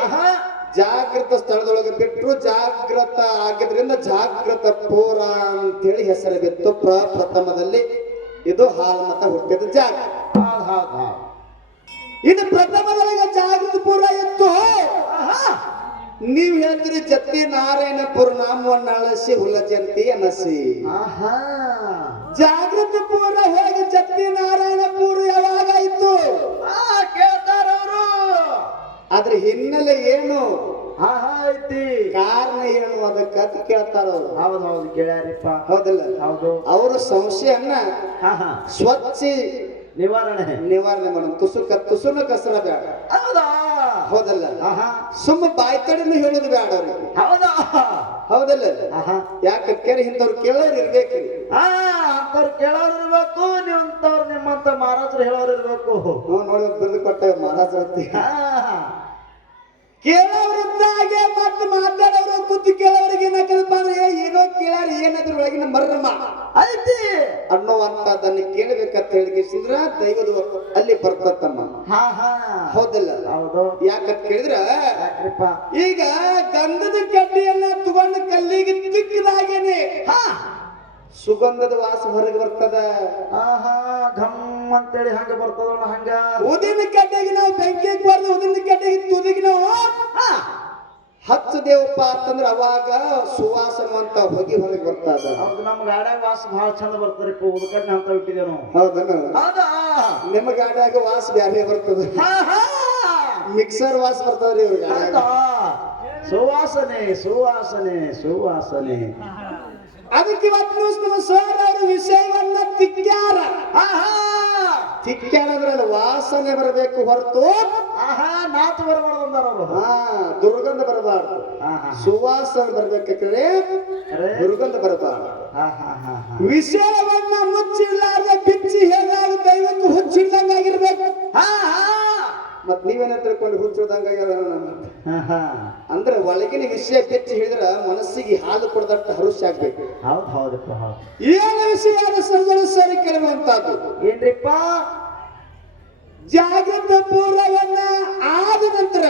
[SPEAKER 2] ಜಾಗೃತ ಸ್ಥಳದೊಳಗೆ ಬಿಟ್ಟರು ಜಾಗೃತ ಆಗಿದ್ರಿಂದ ಜಾಗೃತ ಪೂರ ಅಂತೇಳಿ ಹೆಸರು ಬಿತ್ತು ಪ್ರಪ್ರಥಮದಲ್ಲಿ. ಇದು ಹಾಲ್ ಮತ ಹುಟ್ಟಿದ ಜಾಗ.
[SPEAKER 1] ಹಾ. ಹೌದ್.
[SPEAKER 2] ಇದು ಪ್ರಥಮದೊಳಗೆ ಜಾಗೃತ ಪೂರ ಇತ್ತು. ನೀವ್ ಹೇಳ್ತೀರಿ ಜತ್ತಿ ನಾರಾಯಣಪುರ ನಾಮವನ್ನ ಅಳಸಿ ಹುಲ ಜಂತಿ ಅನಸಿ. ಜಾಗೃತ ಪೂರ ಹೋಗಿ ಜತ್ತಿ ನಾರಾಯಣಪುರ ಯಾವಾಗ ಇತ್ತು
[SPEAKER 1] ಆ, ಕೇಳ್ತಾರ ಅವರು
[SPEAKER 2] ಅದ್ರ ಹಿನ್ನೆಲೆ ಏನು?
[SPEAKER 1] ಐತಿ
[SPEAKER 2] ಕಾರಣ ಏನು ಅದಕ್ಕೆ ಅಂತ ಕೇಳ್ತಾರ ಅವ್ರು.
[SPEAKER 1] ಹೌದ್ ಹೌದು ಕೇಳ್ಯಾರಿಪ್ಪ
[SPEAKER 2] ಹೌದಲ್ಲ?
[SPEAKER 1] ಹೌದು.
[SPEAKER 2] ಅವರ ಸಂಶಯನ್ನ
[SPEAKER 1] ಹಾ
[SPEAKER 2] ಸ್ವಚ್ಛ
[SPEAKER 1] ನಿವಾರಣೆ.
[SPEAKER 2] ನಿವಾರಣೆ ಮಾಡೋಣ. ತುಸು ತುಸುನ ಕಸರ ಬೇಡ.
[SPEAKER 1] ಹೌದಾ?
[SPEAKER 2] ಹೌದಲ್ಲ? ಸುಮ್ಮ ಬಾಯಿ ತಡೆನು ಹೇಳೋದು ಬೇಡ ಅವ್ರಿಗೆ.
[SPEAKER 1] ಹೌದಾ?
[SPEAKER 2] ಹೌದಲ್ಲ? ಯಾಕೆ ಕೆರೆ ಇಂಥವ್ರು ಕೇಳೋರು
[SPEAKER 1] ಇರ್ಬೇಕು ಅಂತವ್ರು ಕೇಳೋರು ಇರ್ಬೇಕು ನಿಮ್ಮಂತವ್ರು ನಿಮ್ಮಂತ ಮಹಾರಾಜರು ಹೇಳೋರು ಇರ್ಬೇಕು.
[SPEAKER 2] ನೋಡಿ ಬಿರುದು ಕೊಟ್ಟ ಮಹಾರಾಜ ಹಾ
[SPEAKER 1] ಆ,
[SPEAKER 2] ಕೇಳೋರಿದ್ದಾಗೆ ಮತ್ತೆ ಮಾತಾಡೋರು ಕೂತು ಕೇಳೋರಿಗೆ ಏನಾಕದಪ್ಪ ಅಂದ್ರೆ ಏನೋ ಕೇಳಾರ ಏನಾದ್ರ ಒಳಗಿನ ಮರ್ಮ
[SPEAKER 1] ಐತಿ
[SPEAKER 2] ಅನ್ನುವಂಥದ್ದನ್ನು ಕೇಳಬೇಕಂತ ಹೇಳಿದ್ರೆ ದೈವದ ಅಲ್ಲಿ ಬರ್ತತ್ತಮ್ಮ.
[SPEAKER 1] ಹಾ ಹಾ.
[SPEAKER 2] ಹೌದಲ್ಲ?
[SPEAKER 1] ಹೌದು.
[SPEAKER 2] ಯಾಕಂತ ಕೇಳಿದ್ರ ಈಗ ಗಂಧದ ಕಡ್ಡಿಯನ್ನ ತಗೊಂಡು ಕಲ್ಲಿಗೆ ತಿಕ್ಕದಾಗೇನೆ.
[SPEAKER 1] ಹಾ.
[SPEAKER 2] ಸುಗಂಧದ ವಾಸ ಹೊರಗೆ ಬರ್ತದ.
[SPEAKER 1] ಆಹಾ ಘಮ್ ಅಂತೇಳಿ ಹಂಗ ಬರ್ತದಲ್ಲ ಹಂಗ?
[SPEAKER 2] ಉದಿನ ಕಡ್ಡೆಗೆ ನಾವು ಬೆಂಕಿ ಬಾರ್ದು ಉದಿನ ಕಡ್ಡೆಗೆ ತುದಿಗೆ ನಾವು
[SPEAKER 1] ಹಚ್ಚ
[SPEAKER 2] ದೇವಪ್ಪ ಅಂತಂದ್ರೆ ಅವಾಗ ಸುವಾಸನ ಅಂತ ಹೊಗೆ ಹೊರಗೆ ಬರ್ತದ.
[SPEAKER 1] ಹೌದು ನಮ್ ಗಾಡ್ಯಾಗ ವಾಸ ಬಹಳ ಚಂದ ಬರ್ತಾರೆ ಉದಕಡ್ಡೆ ಅಂತ ಬಿಟ್ಟಿದೆ ನಾವು.
[SPEAKER 2] ಹೌದನ
[SPEAKER 1] ಹೌದಾ?
[SPEAKER 2] ನಿಮ್ಮ ಗಾಡ್ಯಾಗ ವಾಸ ಬ್ಯಾರೆ ಬರ್ತದ. ಮಿಕ್ಸರ್ ವಾಸ ಬರ್ತದ್ರಿ
[SPEAKER 1] ಇವ್ರಿಗೆ ಸುವಾಸನೆ ಸುವಾಸನೆ ಸುವಾಸನೆ.
[SPEAKER 2] ಅದಕ್ಕೆ ಇವತ್ತು ನಮ್ಮ ಸರ್ ಅವರು ವಿಷಯವನ್ನ ತಿಕ್ಕ್ಯಾರ
[SPEAKER 1] ಆಹಾ!
[SPEAKER 2] ತಿಕ್ಕ್ಯಾರ ವಾಸನೆ ಬರಬೇಕು ಹೊರತು.
[SPEAKER 1] ಆಹಾ ನಾತು ಬರಬಾರ್ದು ಅಂದಾರ ಅವರು.
[SPEAKER 2] ಹಾ ದುರ್ಗಂಧ ಬರಬಾರ್ದು.
[SPEAKER 1] ಆಹಾ
[SPEAKER 2] ಸುವಾಸನೆ ಬರಬೇಕು
[SPEAKER 1] ಅರೆ.
[SPEAKER 2] ದುರ್ಗಂಧ ಬರಬಾರ್ದು. ವಿಷಯವನ್ನ ಮುಚ್ಚಿಲ್ಲಾರ್ದ ಬಿಚ್ಚಿ ಹೇಳಿದಾಗ ದೈವಕ್ಕೆ ಹುಚ್ಚಿಲ್ದಂಗಾಗಿರ್ಬೇಕು.
[SPEAKER 1] ಹಾ ಹಾ
[SPEAKER 2] ಮತ್ ನೀವೇನ ತಿಳ್ಕೊಂಡು
[SPEAKER 1] ಹುಚ್ಚೋದಂಗ
[SPEAKER 2] ಅಂದ್ರೆ ಒಳಗಿನ ವಿಷಯ ಕೆಚ್ಚಿ ಹೇಳಿದ್ರ ಮನಸ್ಸಿಗೆ ಹಾಲು ಕೊಡದಟ್ಟ ಹರುಷ ಆಗ್ಬೇಕು.
[SPEAKER 1] ಹೌದು ಹೌದಪ್ಪ ಹೌದು.
[SPEAKER 2] ಏನು ವಿಷಯ ಸಂಜನ ಸರಿ ಕೇಳುವಂತದ್ದು
[SPEAKER 1] ಏನ್ರಿಪ್ಪ?
[SPEAKER 2] ಜಾಗೃತ ಪೂರ್ವವನ್ನ ಆದ ನಂತರ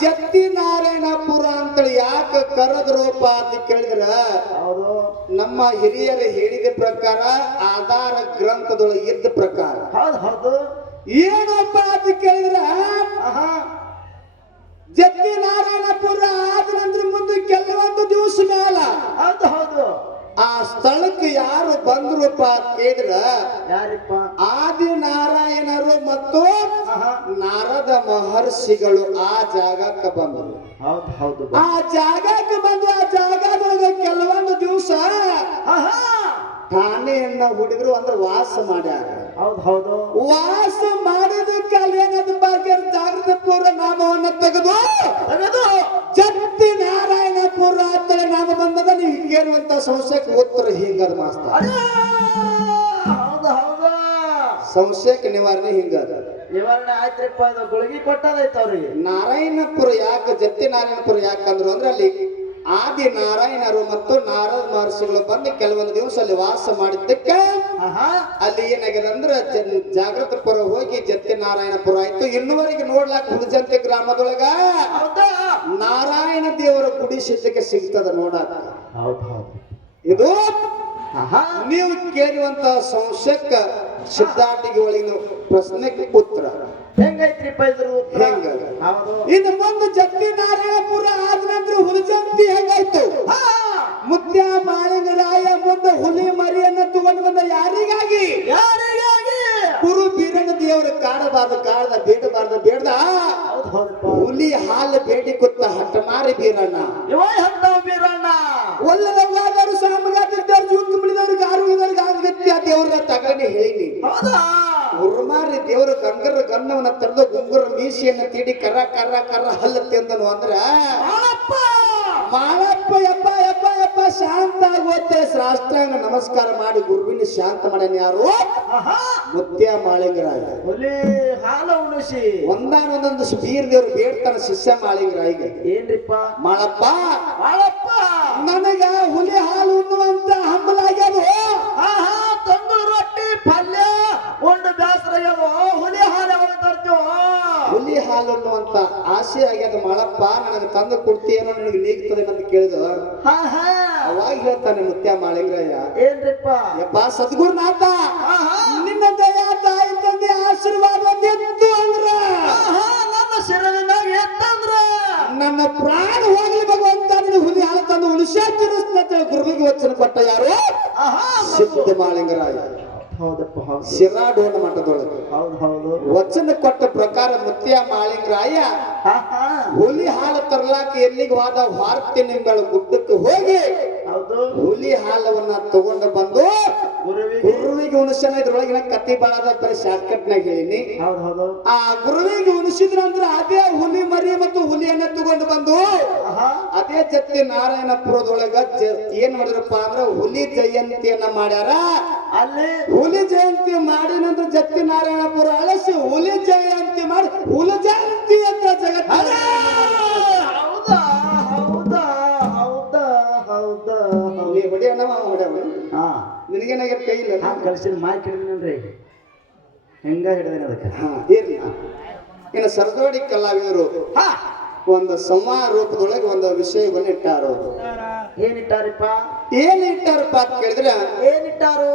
[SPEAKER 2] ಜತ್ತಿ ನಾರಾಯಣಪುರ ಅಂತೇಳಿ ಯಾಕೆ ಕರೆದ್ರೋಪ ಅಂತ ಕೇಳಿದ್ರ?
[SPEAKER 1] ಹೌದು.
[SPEAKER 2] ನಮ್ಮ ಹಿರಿಯರು ಹೇಳಿದ ಪ್ರಕಾರ ಆಧಾರ ಗ್ರಂಥದೊಳಗೆ ಇದ್ದ ಪ್ರಕಾರ.
[SPEAKER 1] ಹೌದು ಹೌದು.
[SPEAKER 2] ಏನಪ್ಪ ಅಂತ ಕೇಳಿದ್ರ ಜತ್ತಿ ನಾರಾಯಣಪುರ ಆದ ನಂತರ ಮುಂದೆ ಕೆಲವೊಂದು ದಿವಸ ಮೇಲ.
[SPEAKER 1] ಹೌದು ಹೌದು.
[SPEAKER 2] ಆ ಸ್ಥಳಕ್ಕೆ ಯಾರು ಬಂದ್ರಪ್ಪ ಕೇಳಿದ್ರ
[SPEAKER 1] ಯಾರಿಪ್ಪ?
[SPEAKER 2] ಆದಿ ನಾರಾಯಣರು ಮತ್ತು ನಾರದ ಮಹರ್ಷಿಗಳು ಆ ಜಾಗಕ್ಕೆ ಬಂದರು.
[SPEAKER 1] ಹೌದು ಹೌದು.
[SPEAKER 2] ಆ ಜಾಗಕ್ಕೆ ಬಂದು ಆ ಜಾಗದೊಳಗೆ ಕೆಲವೊಂದು ದಿವಸ ಠಾಣೆಯನ್ನ ಹುಡುಗರು ಅಂದ್ರೆ ವಾಸ ಮಾಡ್ಯಾರ.
[SPEAKER 1] ಹೌದು ಹೌದು.
[SPEAKER 2] ವಾಸ ಮಾಡಿದಕ್ಕೆ ಅಲ್ಲಿ ಏನದ ಬಗ್ಗೆ ಜಾಗೃತ ಪೂರ್ವ ನಾಮವನ್ನ ತೆಗೆದು
[SPEAKER 1] ತೆಗೆದು.
[SPEAKER 2] ಜತ್ತಿ ನಾರಾಯಣಪುರ ಅಂತೇಳಿ ನಾಮ ಬಂದದ ನೀವು ಕೇಳುವಂತ ಸಂಶಯಕ್ಕೆ ಉತ್ತರ ಹಿಂಗದ ಮಾಸ್ತ.
[SPEAKER 1] ಹೌದು ಹೌದು.
[SPEAKER 2] ಸಂಶಯಕ್ಕೆ ನಿವಾರಣೆ ಹಿಂಗದ.
[SPEAKER 1] ನಿವಾರಣೆ ಆಯ್ತ್ರಿಪ್ಪ ಇದು ಗುಳಿಗೆ ಕೊಟ್ಟದೈತ ಅವ್ರಿಗೆ.
[SPEAKER 2] ನಾರಾಯಣಪುರ ಯಾಕೆ ಜತ್ತಿ ನಾರಾಯಣಪುರ ಯಾಕಂದ್ರು ಅಂದ್ರೆ ಅಲ್ಲಿ ಆದಿ ನಾರಾಯಣರು ಮತ್ತು ನಾರದ ಮಹರ್ಷಿಗಳು ಬಂದು ಕೆಲವೊಂದು ದಿವಸ ಅಲ್ಲಿ ವಾಸ ಮಾಡಿದ್ದಕ್ಕೆ ಅಲ್ಲಿ ಏನಾಗಿದೆ ಅಂದ್ರೆ ಜಾಗೃತ ಪುರ ಹೋಗಿ ಜತ್ತಿ ನಾರಾಯಣಪುರ ಆಯ್ತು. ಇನ್ನುವರೆಗೆ ನೋಡ್ಲಾಕ ಹುಡುಜಂತೆ ಗ್ರಾಮದೊಳಗ ನಾರಾಯಣ ದೇವರ ಗುಡಿ ಸಿದ್ಧಕ್ಕೆ ಸಿಗ್ತದ ನೋಡಾಕ. ಇದು ನೀವು ಕೇಳುವಂತ ಸಂಶಯಕ್ಕ ಸಿದ್ಧಾರ್ಥಿಗೆ ಒಳಗಿನ ಪ್ರಶ್ನೆಗೆ ಉತ್ತರ.
[SPEAKER 1] ಹೆಂಗೈತ್ರಿಪ್ಪ ಇದ್ರ?
[SPEAKER 2] ಹೆಂಗ?
[SPEAKER 1] ಹೌದು.
[SPEAKER 2] ಇದು ಮುಂದೆ ಜತ್ತಿ ನಾರಾಯಣಪುರ ಆದ ನಂತರ ಹುಡುಜಂತಿ ಹೆಂಗಾಯ್ತು
[SPEAKER 1] ಆ
[SPEAKER 2] ಮುತ್ಯ ಮಾಳಿಂಗರಾಯ ಮುಂದ ಹುಲಿ ಮರಿಯನ್ನ ತಗೊಂಡು ಬಂದ ಯಾರಿಗಾಗಿ?
[SPEAKER 1] ಯಾರಿಗಾಗಿ?
[SPEAKER 2] ಗುರು ಬೀರಣ್ಣ ದೇವರ ಕಾಡಬಾರ್ದು ಕಾಡದ ಬೇಡಬಾರ್ದು ಬೇಡ್ದ? ಹುಲಿ ಹಾಲು ಬೇಡಿ ಕೊತ್ತ ಹಠಮಾರಿ ಬೀರಣ್ಣ.
[SPEAKER 1] ಹಟ್ಟ ಬೀರಣ್ಣ?
[SPEAKER 2] ಒಲ್ಲದವಾದರು ಸಾಮಗಾತಿದ್ದವ್ರು ಜೂಕ್ ಬಿಡಿದವ್ರಿಗೆ ಆರೋಗ್ಯದವ್ರಿಗೆ ಆಗತ್ಯ ಆ ದೇವ್ರ ತಗಣಿ ಹೇಳಿ
[SPEAKER 1] ಹೌದಾ?
[SPEAKER 2] ಉರ್ಮಾರಿ ದೇವರ ಗಂಗರ ಗನ್ನವನ್ನ ತರದು ಗುಂಗುರ ಮೀಸೆಯನ್ನ ತೀಡಿ ಕರ ಕರ ಕರ ಹಲ್ಲ ತಿಂದನು ಅಂದ್ರ
[SPEAKER 1] ಮಾಳಪ್ಪ!
[SPEAKER 2] ಯಪ್ಪ ಯಪ್ಪ ಯಪ್ಪ ಶಾಂತ ಆಗೋತ್ತೆ ಸಾಷ್ಟಾಂಗ ನಮಸ್ಕಾರ ಮಾಡಿ ಗುರುವಿನ ಶಾಂತ ಮಾಡ್ಯಾನ ಯಾರು? ಮುತ್ಯ ಮಾಳಿಂಗರಾಯ.
[SPEAKER 1] ಹುಲಿ ಹಾಲು ಉಣಿಸಿ
[SPEAKER 2] ಒಂದಾನ ಒಂದೊಂದು ಬೀರ್ ದೇವ್ರು ಬೇಡ್ತಾನ ಶಿಷ್ಯ ಮಾಳಿಂಗರಾಯಿಗೆ.
[SPEAKER 1] ಏನ್ರಿಪ್ಪ?
[SPEAKER 2] ಮಾಳಪ್ಪ!
[SPEAKER 1] ಮಾಳಪ್ಪ!
[SPEAKER 2] ನನಗ ಹುಲಿ ಹಾಲು ಉಣ್ಣುವಂತ ಹಂಬಲಾಗ್ಯದು
[SPEAKER 1] ಆಹಾ ತಂಗುಳು ರೊಟ್ಟಿ ಪಲ್ಯ ಉಂಡು ಬೇಸರ ಆಗ್ಯದು ಹುಲಿ ಹಾಲು ಯಾವಾಗ ತರ್ತೀವೋ
[SPEAKER 2] ಹುಲಿ ಅಂತ ಆಸೆ ಆಗ್ಯದ ಮಾಡಪ್ಪ ನನಗೆ ತಂದು ಕೊಡ್ತೀಯನೋ ನನಗೆ ನೀಗ್ತದೆ ಅಂತ ಕೇಳಿದ.
[SPEAKER 1] ಹಾ ಹಾ.
[SPEAKER 2] ಅವಾಗ ಹೇಳ್ತಾನೆ ಮುತ್ಯ ಮಾಳಿಂಗರಾಯ
[SPEAKER 1] ಏನ್ರಿಪ್ಪ?
[SPEAKER 2] ಯಪ್ಪ ಸದ್ಗುರುನಾಥ ನಿನ್ನ ದಯಾ ತಾಯಿ ತಂದೆ ಆಶೀರ್ವಾದ ಎತ್ತು ಅಂದ್ರ.
[SPEAKER 1] ನನ್ನ ಶಿರದಿಂದ ಎತ್ತಂದ್ರ
[SPEAKER 2] ನನ್ನ ಪ್ರಾಣ ಹೋಗ್ಲಿ ಭಗವಂತ ನಿನ್ನ ಹುಲಿ ಹಾಲು ತಂದು ಉಳಿಸಾತಿರಿಸ್ತ ಗುರುವಿಗೆ ವಚನ ಕೊಟ್ಟ ಯಾರು? ಸಿದ್ಧ ಮಾಳಿಂಗರಾಯ.
[SPEAKER 1] ಹೌದಪ್ಪ ಹೌದು.
[SPEAKER 2] ಶಿರಾಡೋಣ ಮಠದೊಳಗೆ
[SPEAKER 1] ಹೌದು ಹೌದು.
[SPEAKER 2] ವಚನ ಕೊಟ್ಟ ಪ್ರಕಾರ ಮುತ್ಯ ಮಾಳಿಂಗರಾಯ ಹುಲಿ ಹಾಲು ತರ್ಲಾಕ ಎಲ್ಲಿಗೆ ಹೋದ ವಾರ್ತೆ ನಿಮ್ಗಳ ಗುಡ್ಡಕ್ಕೆ ಹೋಗಿ ಹುಲಿ ಹಾಲವನ್ನ ತಗೊಂಡು ಬಂದು
[SPEAKER 1] ಗುರುವಿಗೆ
[SPEAKER 2] ಉಣಿಸನ ಇದ್ರೊಳಗಿನ ಕತ್ತಿ ಬಾಳದ ಬರೀ ಶಾರ್ಟ್ಕಟ್ ನಾಗ ಹೇಳಿನಿ. ಆ ಗುರುವಿಗೆ ಉಣಿಸಿದ್ರ ಅಂದ್ರೆ ಅದೇ ಹುಲಿ ಮರಿ ಮತ್ತು ಹುಲಿಯನ್ನ ತಗೊಂಡು ಬಂದು ಅದೇ ಜೊತೆ ನಾರಾಯಣಪುರದೊಳಗ ಏನ್ ಮಾಡಿದ್ರಪ್ಪ ಅಂದ್ರ ಹುಲಿ ಜಯಂತಿಯನ್ನ ಮಾಡ್ಯಾರ.
[SPEAKER 1] ಅಲ್ಲಿ
[SPEAKER 2] ಹುಲಿ ಜಯಂತಿ ಮಾಡಿ ನಂತರ ಜತ್ತಿ ನಾರಾಯಣಪುರ ಅಳಸಿ ಹುಲಿ ಜಯಂತಿ ಮಾಡಿ ಹುಲಿ ಜಯಂತಿ ಅಂತ ಜಗತ್ತ ನಿನಗೇನಾಗ ಕೈ ಇಲ್ಲ.
[SPEAKER 1] ಹಾ ಕಳಿಸಿದ ಹಿಡಿದ್ರಿ ಹೆಂಗ ಹಿಡಿದೇನೆ ಅದಕ್ಕೆ?
[SPEAKER 2] ಹಾ ಇರ್ಲಿ. ಇನ್ನು ಸರ್ದೋಡಿ ಕಲಾವಿದರು
[SPEAKER 1] ಹಾ
[SPEAKER 2] ಒಂದು ಸಂವಾದ ರೂಪದೊಳಗೆ ಒಂದು ವಿಷಯವನ್ನು ಇಟ್ಟಾರು.
[SPEAKER 1] ಏನಿಟ್ಟಾರಪ್ಪ?
[SPEAKER 2] ಏನಿಟ್ಟಾರಪ್ಪ ಅಂತ ಕೇಳಿದ್ರೆ
[SPEAKER 1] ಏನಿಟ್ಟಾರು?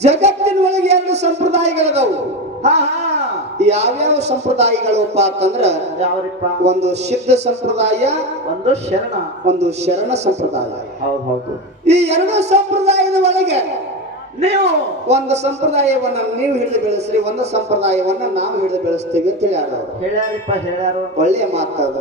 [SPEAKER 2] ಜಗತ್ತಿನೊಳಗೆ ಎರಡು ಸಂಪ್ರದಾಯಗಳದಾವು.
[SPEAKER 1] ಹಾ ಹಾ.
[SPEAKER 2] ಯಾವ್ಯಾವ ಸಂಪ್ರದಾಯಗಳಪ್ಪ ಅಂತಂದ್ರ
[SPEAKER 1] ಯಾವ್ರಿಪ್ಪ?
[SPEAKER 2] ಒಂದು ಸಿದ್ಧ ಸಂಪ್ರದಾಯ
[SPEAKER 1] ಒಂದು ಶರಣ.
[SPEAKER 2] ಒಂದು ಶರಣ ಸಂಪ್ರದಾಯ.
[SPEAKER 1] ಹೌದು ಹೌದು.
[SPEAKER 2] ಈ ಎರಡು ಸಂಪ್ರದಾಯದ ಒಳಗೆ
[SPEAKER 1] ನೀವು
[SPEAKER 2] ಒಂದು ಸಂಪ್ರದಾಯವನ್ನ ನೀವು ಹಿಡಿದು ಬೆಳೆಸ್ರಿ ಒಂದು ಸಂಪ್ರದಾಯವನ್ನ ನಾವು ಹಿಡಿದು ಬೆಳೆಸ್ತೀವಿ ಅಂತ ಹೇಳ್ಯಾರ
[SPEAKER 1] ಹೇಳ್ಯಾರಿಪ್ಪ ಹೇಳ್ಯಾರ.
[SPEAKER 2] ಒಳ್ಳೆಯ ಮಾತದ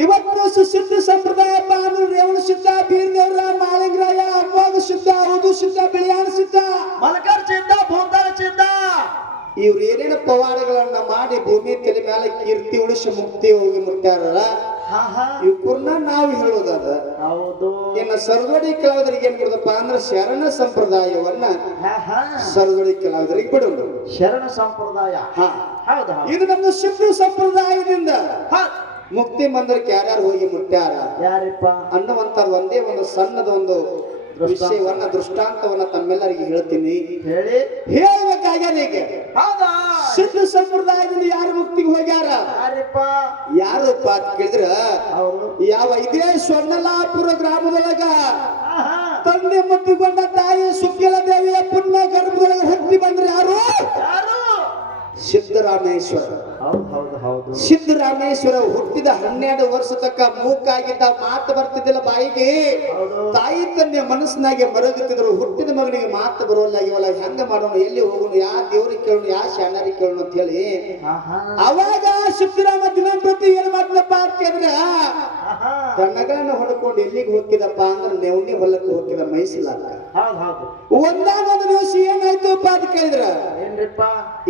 [SPEAKER 2] ಇವತ್ತು ಸುಸಿದ್ಧ ಸಂಪ್ರದಾಯ ಅಂದ್ರೆ ರೇವಣ ಸಿದ್ಧ ಬೀರ್ದೇವ್ರ ಮಾಳಿಂಗರಾಯ ಅಮ್ವಾಗ ಸಿದ್ಧ ಹೌದು ಸಿದ್ಧ ಬಿಳಿಯಾಣ ಸಿದ್ಧ.
[SPEAKER 1] ಮಲಕರ್ ಚಿದ್ದ ಭೂತಾರ ಚಿದ್ದ
[SPEAKER 2] ಇವ್ರು ಏನೇನು ಪವಾಡಗಳನ್ನ ಮಾಡಿ ಭೂಮಿ ತಲೆ ಮೇಲೆ ಕೀರ್ತಿ ಉಳಿಸಿ ಮುಕ್ತಿ ಹೋಗಿ ಮುಟ್ಟಾರಲ್ಲ
[SPEAKER 1] ಹಾ ಹಾ.
[SPEAKER 2] ಇವ್ರನ್ನ ನಾವು ಹೇಳೋದದ
[SPEAKER 1] ಹೌದು.
[SPEAKER 2] ಇನ್ನು ಸರದೊಡಿ ಕಲಾವಿದರಿಗೆ ಏನ್ ಬಿಡದಪ್ಪ ಅಂದ್ರೆ ಶರಣ ಸಂಪ್ರದಾಯವನ್ನ ಸರದೊಡಿ ಕೆಲವದರಿಗೆ ಬಿಡೋದು.
[SPEAKER 1] ಶರಣ ಸಂಪ್ರದಾಯ.
[SPEAKER 2] ಹಾ.
[SPEAKER 1] ಹೌದು ಹೌದು.
[SPEAKER 2] ಇದು ನಮ್ಮ ಸಿದ್ದು ಸಂಪ್ರದಾಯದಿಂದ. ಮುಕ್ತಿ ಮಂದಿರಕ್ಕೆ ಯಾರ್ಯಾರು ಹೋಗಿ ಮುಟ್ಟ್ಯಾರ
[SPEAKER 1] ಯಾರಿಪ್ಪ?
[SPEAKER 2] ಅನ್ನುವಂತ ಒಂದೇ ಒಂದು ಸಣ್ಣದ ಒಂದು ವಿಷಯವನ್ನ ದೃಷ್ಟಾಂತವನ್ನ ತಮ್ಮೆಲ್ಲರಿಗೆ ಹೇಳ್ತೀನಿ.
[SPEAKER 1] ಹೇಳಿ. ಹೌದಾ?
[SPEAKER 2] ಸಿದ್ಧ ಸಂಪ್ರದಾಯದಿಂದ ಯಾರು ಮುಕ್ತಿಗೆ ಹೋಗ್ಯಾರ?
[SPEAKER 1] ಯಾರಿಪ್ಪ?
[SPEAKER 2] ಅಂತ ಕೇಳಿದ್ರ? ಯಾವ ಇದೇ ಸ್ವರ್ಣಲಾಪುರ ಗ್ರಾಮದೊಳಗ? ತಂದೆ ಮುತ್ತಿಕೊಂಡ ತಾಯಿ ಸುಕ್ಕಿಲ ದೇವಿಯ ಪುಣ್ಯ ಗರ್ಭದೊಳಗೆ ಹತ್ತಿ ಬಂದ್ರೆ ಯಾರು?
[SPEAKER 1] ಯಾರು?
[SPEAKER 2] ಸಿದ್ದರಾಮೇಶ್ವರ ಸಿದ್ದರಾಮೇಶ್ವರ ಹುಟ್ಟಿದ ಹನ್ನೆರಡು ವರ್ಷ ತಕ್ಕ ಮೂಕಾಗಿದ್ದ ಮಾತು ಬರ್ತಿದ್ದಿಲ್ಲ ಬಾಯಿಗೆ. ತಾಯಿ ತನ್ನ ಮನಸ್ಸಿನಾಗೆ ಮರಗುತ್ತಿದ್ರು ಹುಟ್ಟಿದ ಮಗನಿಗೆ ಮಾತು ಬರೋಲ್ಲ ಇವಲ್ಲ ಹೆಂಗ ಮಾಡೋಣ ಎಲ್ಲಿ ಹೋಗೋಣ ಯಾ ದೇವ್ರಿಗೆ ಕೇಳೋಣ ಯಾ ಶಾಣರಿಗೆ ಕೇಳೋಣ ಅಂತ ಹೇಳಿ. ಅವಾಗ ಸಿದ್ದರಾಮ ದಿನಂಪ್ರತಿ ಏನ್ ಮಾಡ್ತಪ್ಪ ಅಂತ ಕೇಳಿದ್ರ?
[SPEAKER 1] ಹಾ ಹಾ
[SPEAKER 2] ದನಗಳನ್ನ ಹೊಡ್ಕೊಂಡು ಎಲ್ಲಿಗೆ ಹೋಗಿದಪ್ಪ ಅಂದ್ರೆ ನೆವಣಿ ಹೊಲಕ್ಕೆ ಹೋಗಿದ ಮೈಸಲಾಕ
[SPEAKER 1] ಹೌದು ಹೌದು.
[SPEAKER 2] ಒಂದಾಗ ಒಂದು ದಿವಸ ಏನಾಯ್ತುಪ್ಪ ಅಂತ ಕೇಳಿದ್ರ?
[SPEAKER 1] ಏನ್ರಿಪ್ಪ?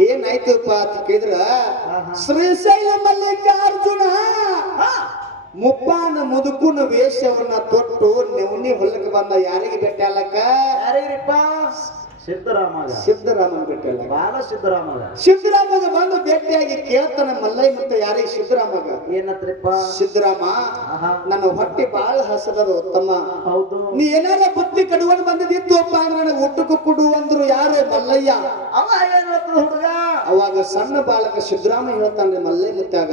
[SPEAKER 2] ಏನಾಯ್ತುಪ್ಪ ಅಂತ ಕೇಳಿದ್ರ? ಶ್ರೀಶೈಲ ಮಲ್ಲಿಕಾರ್ಜುನ! ಮುಪ್ಪಾನ ಮುದುಕುನ ವೇಷವನ್ನ ತೊಟ್ಟು ನೆವನಿ ಹೊಲಕ್ಕೆ ಬಂದ ಯಾರಿಗೆ ಭೇಟಿ ಅಲ್ಲಕ್ಕ?
[SPEAKER 1] ಯಾರಿಗ್ರಿಪ್ಪ?
[SPEAKER 2] ಸಿದ್ದರಾಮನ್ ಭೇಟಿ ಅಲ್ಲ.
[SPEAKER 1] ಬಾಲ ಸಿದ್ದರಾಮಗ
[SPEAKER 2] ಸಿದ್ದರಾಮಗ ಬಂದು ಭೇಟಿಯಾಗಿ ಕೇಳ್ತಾನ ಮಲ್ಲೈ ಮತ್ತೆ ಯಾರಿಗೆ ಸಿದ್ದರಾಮಗ
[SPEAKER 1] ಏನತ್ರಿಪ್ಪ?
[SPEAKER 2] ಸಿದ್ದರಾಮ ನನ್ನ ಹೊಟ್ಟೆ ಬಾಳ ಹಸದರು ತಮ್ಮ.
[SPEAKER 1] ಹೌದು.
[SPEAKER 2] ನೀ ಏನಾರ ಬುತ್ತಿ ಕಡುವನ್ ಬಂದಿದ್ದು ಅಪ್ಪ ಅಂದ್ರೆ ನನಗೆ ಊಟಕ್ಕೂ ಕೊಡು ಅಂದ್ರು ಯಾರು ಮಲ್ಲಯ್ಯ?
[SPEAKER 1] ಅವ ಏನ್ ಹುಡುಗ?
[SPEAKER 2] ಅವಾಗ ಸಣ್ಣ ಬಾಲಕ ಸಿದ್ದರಾಮ ಹೇಳ್ತಾನೆ ಮಲ್ಲೈ ಮುತ್ಯಾಗ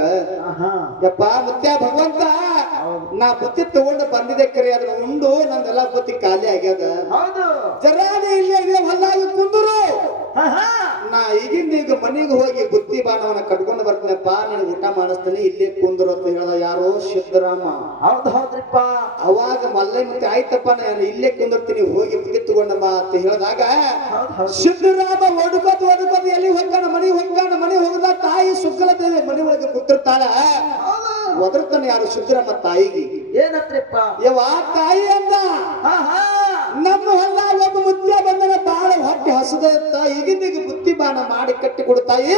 [SPEAKER 2] ಯಪ್ಪ ಮುತ್ಯ ಭಗವಂತ ನಾ ಬುತ್ತಿ ತಗೊಂಡು ಬಂದಿದೆ ಕರೆ ಅದ್ರ ಉಂಡು ನಂದೆಲ್ಲ ಬುತ್ತಿ ಖಾಲಿ ಆಗ್ಯದ.
[SPEAKER 1] ಹೌದು.
[SPEAKER 2] ಜರಾನೆ ಇಲ್ಲೇ ಇದೆ ಹೊಲ್ಲಾಗ ಕುಂದರು. ನಾ ಈಗಿಂದ ಈಗ ಮನೆಗೆ ಹೋಗಿ ಬುತ್ತಿ ಬಾಣವನ್ನ ಕಟ್ಕೊಂಡು ಬರ್ತೀನಪ್ಪ ನನಗೆ ಊಟ ಮಾಡಿಸ್ತೀನಿ ಇಲ್ಲೇ ಕುಂದರು ಅಂತ ಹೇಳ್ದ ಯಾರೋ ಸಿದ್ದರಾಮ.
[SPEAKER 1] ಹೌದು ಹೌದ್ರಿಪ್ಪ.
[SPEAKER 2] ಅವಾಗ ಮಲ್ಲೈ ಮತ್ತೆ ಆಯ್ತಪ್ಪ ನಾನು ಇಲ್ಲೇ ಕುಂದಿರ್ತೀನಿ ಹೋಗಿ ಬುತ್ತಿ ತಗೊಂಡಮ್ಮ ಅಂತ ಹೇಳಿದಾಗ ಸಿದ್ದರಾಮ ಒಡ್ಕೋತ ಒಡ್ಕೋತ ಎಲ್ಲಿ ಹೋಗ್ತಾನ ಮನೆ ಹೋಗ್ತಾನ ಮನೆ ಹೋಗದ ತಾಯಿ ಸುಕ್ಕಲ ಮನೆ ಒಳಗೆ ಕೂತಿರ್ತಾಳ.
[SPEAKER 1] ಹೌದು.
[SPEAKER 2] ಒದರ್ತಾನೆ ಯಾರು ಶುದ್ರಮ್ಮ ತಾಯಿಗೆ?
[SPEAKER 1] ಏನತ್ರಪ್ಪ?
[SPEAKER 2] ಯವ ತಾಯಿ ಅಂದ ನಮ್ಮ ಹೊಲ್ದಾಗ ಹಸದ ಈಗಿಂದ ಬುದ್ಧಿಮಾನ ಮಾಡಿ ಕಟ್ಟಿ ಕೊಡ್ತಾಯಿ?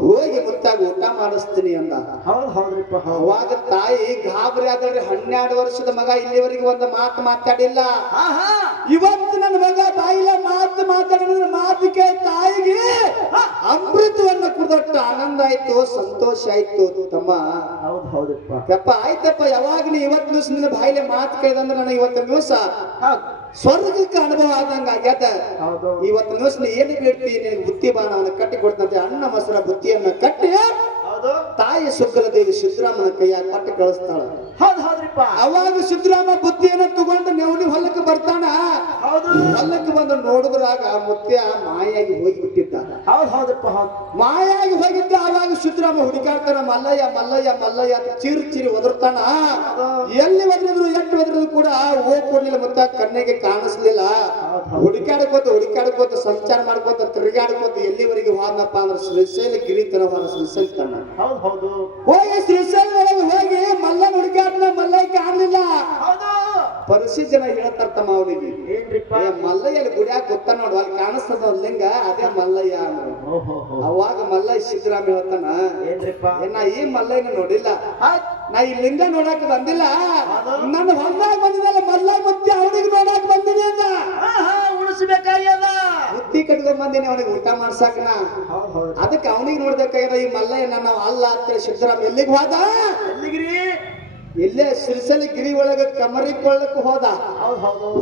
[SPEAKER 2] ಹೋಗಿ ಗೊತ್ತಾಗಿ ಊಟ ಮಾಡಿಸ್ತೀನಿ ಅಂದ.
[SPEAKER 1] ಹೌದು ಹೌದ್ರಿಪ್ಪ ಹೌದು.
[SPEAKER 2] ಅವಾಗ ತಾಯಿ ಗಾಬರಿ ಆದ್ರೆ ಹನ್ನೆರಡು ವರ್ಷದ ಮಗ ಇಲ್ಲಿವರೆಗೆ ಒಂದು ಮಾತು ಮಾತಾಡಿಲ್ಲ.
[SPEAKER 1] ಹಾ ಹಾ.
[SPEAKER 2] ಇವತ್ತು ನನ್ನ ಮಗ ತಾಯಿಲ ಮಾತು ಮಾತಾಡಿದ್ರೆ ಮಾತಿಗೆ ತಾಯಿಗೆ ಅಮೃತವನ್ನ ಕುಡಿದಟ್ಟು ಆನಂದ ಆಯ್ತು ಸಂತೋಷ ಆಯ್ತು ತಮ್ಮ.
[SPEAKER 1] ಹೌದು ಹೌದ್ರಿಪ್ಪ.
[SPEAKER 2] ಯಪ್ಪ ಆಯ್ತಪ್ಪ ಯಾವಾಗ ನೀ ಇವತ್ತು ದಿವಸ ನಿನ್ನ ಬಾಯಿಲೆ ಮಾತು ಕೇಳಿದಂದ್ರೆ ನನಗೆ ಇವತ್ತು ದಿವಸ? ಸ್ವರ್ಗಕ್ಕೆ ಅನುಭವ ಆದಂಗ ಆಗ್ಯದ.
[SPEAKER 1] ಹೌದು.
[SPEAKER 2] ಇವತ್ತು ದಿವಸ ಏನು ಬೇಡ್ತಿ ನಿನಗೆ ಬುತ್ತಿ ಬಾಣವನ್ನು ಕಟ್ಟಿ ಕೊಡ್ತಂತೆ ಅಣ್ಣ ಮೊಸರ ಬುತ್ತಿಯನ್ನ ಕಟ್ಟಿ
[SPEAKER 1] ಹೌದು.
[SPEAKER 2] ತಾಯಿ ಸುಕ್ಕಲ ದೇವಿ ಸಿದ್ದರಾಮನ ಕೈಯಾಗ ಕೊಟ್ಟು ಕಳಿಸ್ತಾಳ.
[SPEAKER 1] ಹೌದು ಹೌದ್ರಿಪ್ಪ.
[SPEAKER 2] ಅವಾಗ ಸಿದ್ದರಾಮ ಬುತ್ತಿಯನ್ನ ತಗೊಂಡು ನೆವನಿ ಹೊಲಕ್ಕೆ ಬರ್ತಾನ.
[SPEAKER 1] ಹೌದು.
[SPEAKER 2] ಹೊಲಕ್ಕೆ ಬಂದು ನೋಡಿದ್ರಾಗ ಮುತ್ಯ ಮಾಯಾಗಿ ಹೋಗಿಬಿಟ್ಟಿದ್ದ.
[SPEAKER 1] ಹೌದು ಹೌದ್ರಿಪ್ಪ ಹೌದು.
[SPEAKER 2] ಮಾಯಾಗಿ ಹೋಗಿದ್ದ ಅವಾಗ ಸಿದ್ದರಾಮ ಹುಡುಕಾಡ್ತಾನ ಮಲ್ಲಯ್ಯ ಮಲ್ಲಯ್ಯ ಮಲ್ಲಯ್ಯ ಅಂತ ಚಿರ್ ಚಿರಿ ಒದರ್ತಾನ. ಎಲ್ಲಿ ಒದರಿದ್ರು ಎಷ್ಟು ಒದ್ರಿದ್ರು ಕೂಡ ಹೋಗ್ ಕೊಡ್ಲಿಲ್ಲ ಮತ್ತ ಕಣ್ಣಿಗೆ ಕಾಣಿಸ್ಲಿಲ್ಲ. ಹುಡುಕಾಡ್ಕೋತ ಹುಡುಕಾಡ್ಕೋತ ಸಂಚಾರ ಮಾಡ್ಕೋತ ತಿರುಗಾಡ್ಕೋತ ಎಲ್ಲಿವರೆಗೆ ಹೋದ್ನಪ್ಪ ಅಂದ್ರೆ ಶ್ರೀಶೈಲ ಗಿರಿತನ ಹೋದ ಶ್ರೀಶೈಲ ತನ್ನ
[SPEAKER 1] ಹೌದು ಹೌದು.
[SPEAKER 2] ಹೋಗಿ ಶ್ರೀಶೈಲ ಒಳಗೆ ಹೋಗಿ ಮಲ್ಲನ ಹುಡುಕಾಡ್ನ ಮಲ್ಲಯ್ಯ ಕಾಣಲಿಲ್ಲ
[SPEAKER 1] ಹೌದು
[SPEAKER 2] ಪರಿಸ್ಥಿತಿ ಜನ ಹೇಳ್ತಾರ ತಮ್ಮ ಅವನಿಗೆ ಮಲ್ಲಯ್ಯ ಅಲ್ಲಿ ಗುಡಿಯಾಗ ಗೊತ್ತ ನೋಡು ಅಲ್ಲಿ ಕಾಣಿಸ್ತದ ಒಂದ್ ಲಿಂಗ ಅದೇ ಮಲ್ಲಯ್ಯ ಅವಾಗ ಮಲ್ಲಯ್ಯ ಸಿದ್ದರಾಮ ಹೇಳ್ತಾನ ನಾ ಈ ಮಲ್ಲಯ್ಯನ ನೋಡಿಲ್ಲ. ನಾ ಈ ಲಿಂಗ ನೋಡಕ್ ಬಂದಿಲ್ಲ. ನನ್ನ ಹೊಲ್ದಾಗ ಬಂದಿದ್ದಲ್ಲ ಮಲ್ಲಯ್ಯ ಮತ್ತೆ ಅವನಿಗೆ ನೋಡಕ್ ಬಂದಿದೆ
[SPEAKER 1] ಅಂತ ಉಳಿಸ್ಬೇಕಾಗ್ಯದ.
[SPEAKER 2] ಬುತ್ತಿ ಕಟ್ಕೊಂಡ್ ಬಂದಿನಿ ಅವನಿಗೆ ಊಟ ಮಾಡ್ಸಾಕನ ಅದಕ್ಕೆ ಅವನಿಗೆ ನೋಡ್ಬೇಕಾಗ್ಯದ ಈ ಮಲ್ಲಯ್ಯ ನನ್ನ ಅಲ್ಲ ಅಂತ ಸಿದ್ದರಾಮ ಎಲ್ಲಿಗೆ ಹೋದ?
[SPEAKER 1] ಎಲ್ಲಿಗ್ರಿ?
[SPEAKER 2] ಇಲ್ಲೇ ಸಿರಿಸಲಿ ಗಿರಿ ಒಳಗ ಕಮರಿಕೊಳ್ಳಕ್ ಹೋದ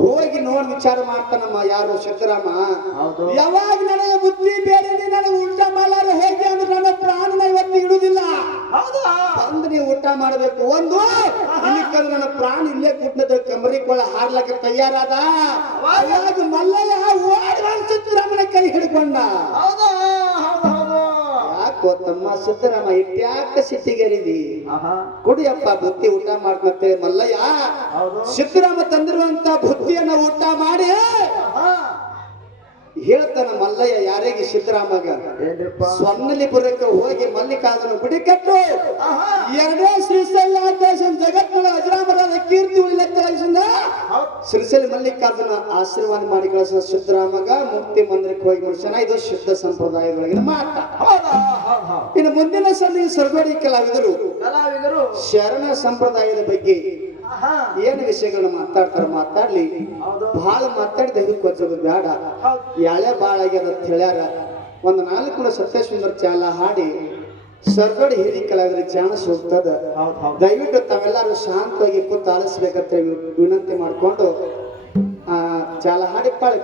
[SPEAKER 2] ಹೋಗಿ ನೋಡಿ ವಿಚಾರ ಮಾಡ್ತಾನಮ್ಮ ಯಾರು ಸಿದ್ದರಾಮ. ಯಾವಾಗ ನನಗೆ ಬುದ್ಧಿ ಬೇರೆ ನನಗೆ ಊಟ ಮಾಡಾರ ಹೇಗೆ ಅಂದ್ರೆ ನನ್ನ ಪ್ರಾಣನ ಇವತ್ತು ಇಡುದಿಲ್ಲ ಅಂದ್ರೆ ನೀವು ಊಟ ಮಾಡಬೇಕು. ಒಂದು ಇಲ್ಲಿಕ್ಕಂದ್ರೆ ನನ್ನ ಪ್ರಾಣ ಇಲ್ಲೇ ಕುಟ್ಟದ ಕಮರಿಕೊಳ್ಳ ಹಾರ್ಲಕ್ಕೆ ತಯಾರಾದ. ಮಲ್ಲಯ್ಯ ಓಡಿ ಸಿದ್ದರಾಮನ ಕೈ ಹಿಡ್ಕೊಂಡ.
[SPEAKER 1] ಹೌದು.
[SPEAKER 2] ಯಾಕೋ ತಮ್ಮ ಸಿದ್ದರಾಮ ಇಟ್ಯಾಕ ಸಿಟ್ಟಿಗೇರಿದಿ? ಕುಡಿಯಪ್ಪ ಬುತ್ತಿ ಊಟ ಮಾಡ್ಕೊಂತೇಳಿ ಮಲ್ಲಯ್ಯ. ಸಿದ್ದರಾಮ ತಂದಿರುವಂತ ಬುತ್ತಿಯನ್ನ ಊಟ ಮಾಡಿ. ಹೇಳ್ತಾನ ಮಲ್ಲಯ್ಯ ಯಾರಿಗೆ ಸಿದ್ದರಾಮಗ?
[SPEAKER 1] ಸ್ವರ್ಣಲಿ
[SPEAKER 2] ಸ್ವರ್ಣಲಿಪುರಕ್ಕೆ ಹೋಗಿ ಮಲ್ಲಿಕಾರ್ಜುನ ಗುಡಿ ಕಟ್ಟು. ಎರಡೇ ಶ್ರೀಶೈಲ ದೇಶ ಜಗತ್ತಿನ ಅಜರಾಮರಾದ ಕೀರ್ತಿ ಉಳಿಲತ್ತರಾಗಿಸಿಂದ
[SPEAKER 1] ಹೌದ್.
[SPEAKER 2] ಶ್ರೀಶೈಲ ಮಲ್ಲಿಕಾರ್ಜುನ ಆಶೀರ್ವಾದ ಮಾಡಿ ಕಳಿಸಿದ ಸಿದ್ದರಾಮಗ ಮುಕ್ತಿ ಮಂದಿರಕ್ಕೆ ಹೋಗಿ ಮುಗಿಸೋಣ ಇದು ಶುದ್ಧ ಸಂಪ್ರದಾಯದೊಳಗಿನ ಮಾತ.
[SPEAKER 1] ಹೌದ್?
[SPEAKER 2] ಇನ್ನು ಮುಂದಿನ ಸಲ ಸರ್ಗೋಡಿ ಕಲಾವಿದರು.
[SPEAKER 1] ಕಲಾವಿದರು.
[SPEAKER 2] ಶರಣ ಸಂಪ್ರದಾಯದ ಬಗ್ಗೆ ಏನು ವಿಷಯಗಳನ್ನ ಮಾತಾಡ್ತಾರ ಮಾತಾಡ್ಲಿ. ಬಹಳ ಮಾತಾಡಿ ದೈವಿಕ ಕೊಚ್ಚೋದು ಬೇಡ ಯಾಳೆ ಬಾಳ ಆಗ್ಯದ ಅಂತ ಹೇಳ್ಯಾರ. ಒಂದು ನಾಲ್ಕು ಸತ್ಯ ಸುಂದರ ಚಾಲ ಹಾಡಿ ಸರ್ಗಡಿ ಹಿರಿ ಕಲಾವಿದ್ರೆ ಚಾನ್ಸ್ ಹೋಗ್ತದ ದಯವಿಟ್ಟು ತಾವೆಲ್ಲರೂ ಶಾಂತವಾಗಿ ಕೂತು ಆಲಿಸ್ಬೇಕಂತ ವಿನಂತಿ ಮಾಡಿಕೊಂಡು ಚಾಲ ಹಾಡಿ ಪಾಳಿ